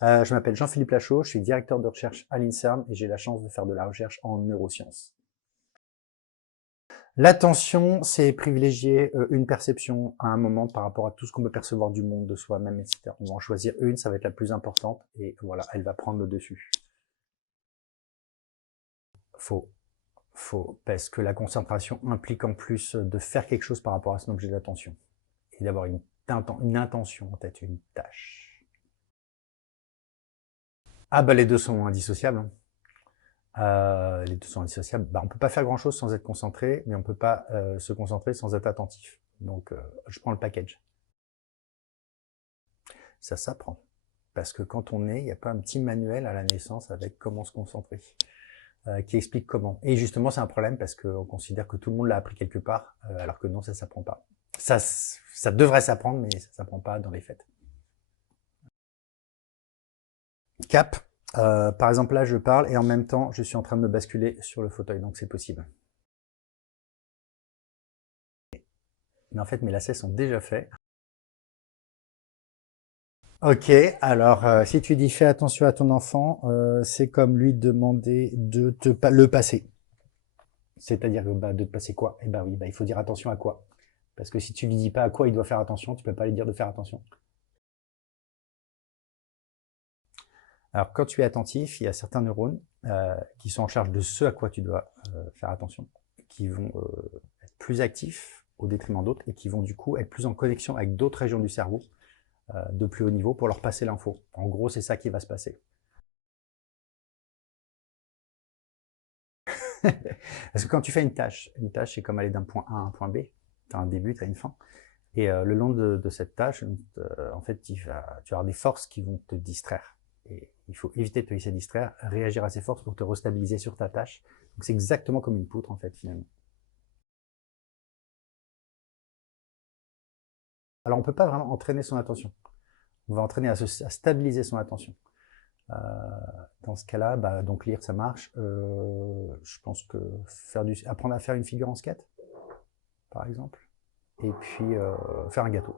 Je m'appelle Jean-Philippe Lachaud, je suis directeur de recherche à l'INSERM et j'ai la chance de faire de la recherche en neurosciences. L'attention, c'est privilégier une perception à un moment par rapport à tout ce qu'on peut percevoir du monde, de soi-même, etc. On va en choisir une, ça va être la plus importante et voilà, elle va prendre le dessus. Faux. Faux, parce que la concentration implique en plus de faire quelque chose par rapport à son objet d'attention et d'avoir une intention en tête, une tâche. Ah bah les deux sont indissociables. Hein. Les deux sont indissociables. Bah, on peut pas faire grand-chose sans être concentré, mais on peut pas se concentrer sans être attentif. Donc, je prends le package. Ça s'apprend. Parce que quand on est, il n'y a pas un petit manuel à la naissance avec comment se concentrer, qui explique comment. Et justement, c'est un problème parce qu'on considère que tout le monde l'a appris quelque part, alors que non, ça s'apprend pas. Ça devrait s'apprendre, mais ça s'apprend pas dans les faits. Cap. Par exemple, là, je parle et en même temps, je suis en train de me basculer sur le fauteuil, donc c'est possible. Mais en fait, mes lacets sont déjà faits. Ok, alors si tu dis fais attention à ton enfant, c'est comme lui demander de le passer. C'est-à-dire de te passer quoi? Eh ben oui, bah, il faut dire attention à quoi. Parce que si tu lui dis pas à quoi il doit faire attention, tu peux pas lui dire de faire attention. Alors quand tu es attentif, il y a certains neurones qui sont en charge de ce à quoi tu dois faire attention, qui vont être plus actifs au détriment d'autres et qui vont du coup être plus en connexion avec d'autres régions du cerveau de plus haut niveau pour leur passer l'info. En gros, c'est ça qui va se passer. Parce que quand tu fais une tâche c'est comme aller d'un point A à un point B. Tu as un début, tu as une fin. Et le long de cette tâche, en fait, tu vas avoir des forces qui vont te distraire. Et il faut éviter de te laisser distraire, réagir à ces forces pour te restabiliser sur ta tâche. Donc c'est exactement comme une poutre, en fait, finalement. Alors on ne peut pas vraiment entraîner son attention. On va entraîner à stabiliser son attention. Euh, dans ce cas-là, bah, donc lire, ça marche. Je pense que apprendre à faire une figure en skate, par exemple. Et puis faire un gâteau.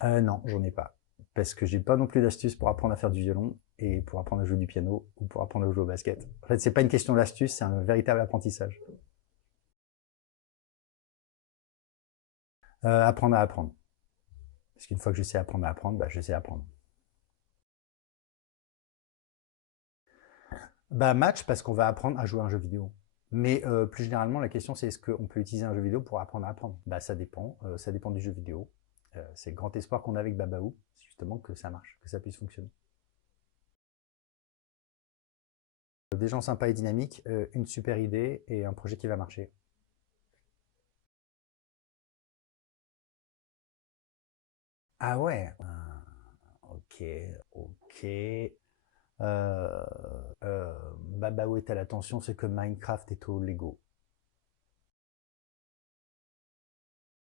Non, j'en ai pas. Parce que j'ai pas non plus d'astuce pour apprendre à faire du violon et pour apprendre à jouer du piano ou pour apprendre à jouer au basket. En fait, c'est pas une question d'astuce, c'est un véritable apprentissage. Apprendre à apprendre. Parce qu'une fois que je sais apprendre à apprendre, bah, je sais apprendre. Bah, match parce qu'on va apprendre à jouer à un jeu vidéo. Mais plus généralement, la question c'est est-ce qu'on peut utiliser un jeu vidéo pour apprendre à apprendre? Bah, ça dépend du jeu vidéo. C'est le grand espoir qu'on a avec Babaou, justement que ça marche, que ça puisse fonctionner. Des gens sympas et dynamiques, une super idée et un projet qui va marcher. Ah ouais, ok, ok. Euh, Babaou est à l'attention, c'est que Minecraft est au Lego.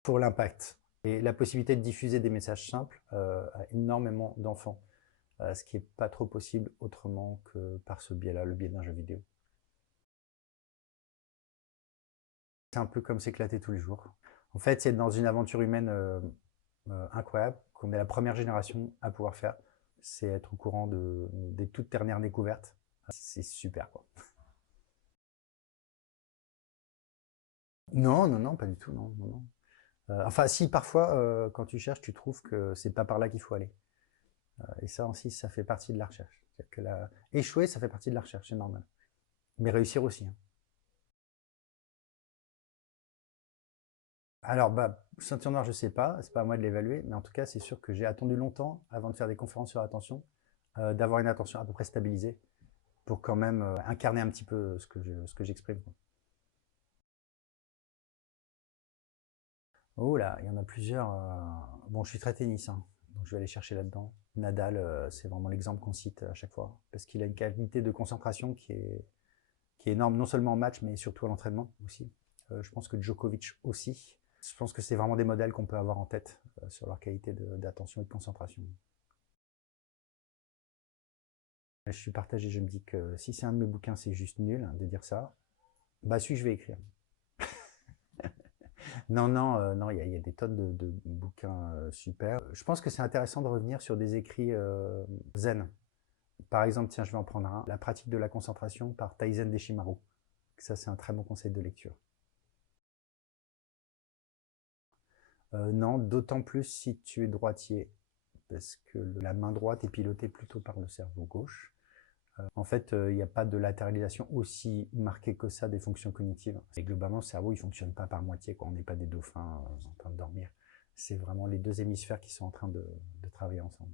Pour l'impact et la possibilité de diffuser des messages simples à énormément d'enfants, ce qui n'est pas trop possible autrement que par ce biais-là, le biais d'un jeu vidéo. C'est un peu comme s'éclater tous les jours. En fait, c'est dans une aventure humaine incroyable qu'on est la première génération à pouvoir faire. C'est être au courant des toutes dernières découvertes. C'est super, quoi. Non, non, non, pas du tout, non, non, non. Enfin, si, parfois, quand tu cherches, tu trouves que c'est pas par là qu'il faut aller. Et ça aussi, ça fait partie de la recherche. Que échouer, ça fait partie de la recherche, c'est normal. Mais réussir aussi. Hein. Alors, bah, ceinture noire, je sais pas, c'est pas à moi de l'évaluer, mais en tout cas, c'est sûr que j'ai attendu longtemps avant de faire des conférences sur l'attention, d'avoir une attention à peu près stabilisée pour quand même incarner un petit peu ce que j'exprime. Oh là, il y en a plusieurs. Bon, je suis très tennis, hein, donc je vais aller chercher là-dedans. Nadal, c'est vraiment l'exemple qu'on cite à chaque fois, parce qu'il a une qualité de concentration qui est énorme, non seulement en match, mais surtout à l'entraînement aussi. Je pense que Djokovic aussi. Je pense que c'est vraiment des modèles qu'on peut avoir en tête sur leur qualité d'attention et de concentration. Je suis partagé, je me dis que si c'est un de mes bouquins, c'est juste nul de dire ça. Bah, celui que je vais écrire. Non, il y a des tonnes de bouquins super. Je pense que c'est intéressant de revenir sur des écrits zen. Par exemple, tiens, je vais en prendre un. La pratique de la concentration par Taizen Deshimaru. Ça, c'est un très bon conseil de lecture. Non, d'autant plus si tu es droitier, parce que la main droite est pilotée plutôt par le cerveau gauche. En fait, il n'y a pas de latéralisation aussi marquée que ça des fonctions cognitives. Et globalement, le cerveau, il ne fonctionne pas par moitié, quoi. On n'est pas des dauphins en train de dormir. C'est vraiment les deux hémisphères qui sont en train de travailler ensemble.